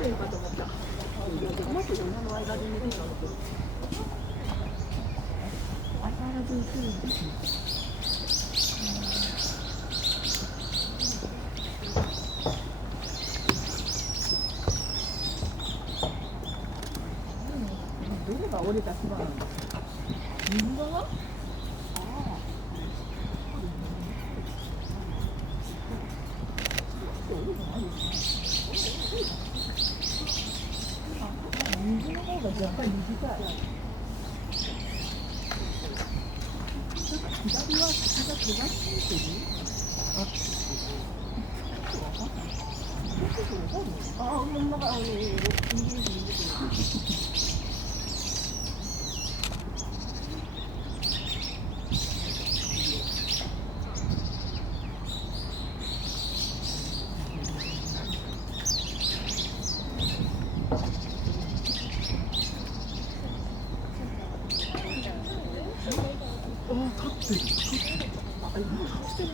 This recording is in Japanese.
れるかと思った。もっと山の間で寝てたの。相変わらず映るんですね。どれが折れた島なんだ。右側？ああ。右の方がやっぱり短い。なんか左は先が尖っている？あ、あ、なんか右です。ああ、立ってる。あ、今立ってる。